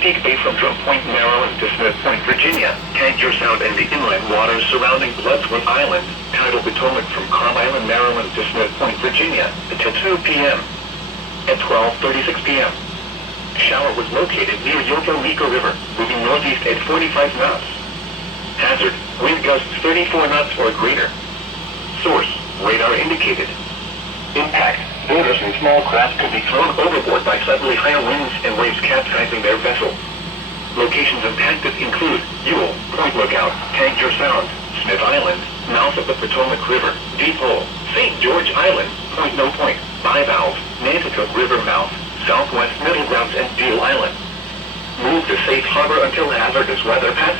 Chesapeake Bay from Drum Point, Maryland to Smith Point, Virginia. Tangier Sound and the inland waters surrounding Bloodsworth Island. Tidal Potomac from Carm Island, Maryland to Smith Point, Virginia at 2 p.m. At 12:36 p.m. Shower was located near Yokosuka River, moving northeast at 45 knots. Hazard, wind gusts 34 knots or greater. Source, radar indicated. Impact, boaters and small craft could be thrown overboard by suddenly higher winds and waves capsizing their vessel. Locations impacted include Ewell, Point Lookout, Tangier Sound, Smith Island, mouth of the Potomac River, Deep Hole, St. George Island, Point No Point, Bivalve, Nanticoke River mouth, Southwest Middle Grounds and Deal Island. Move to safe harbor until hazardous weather passes.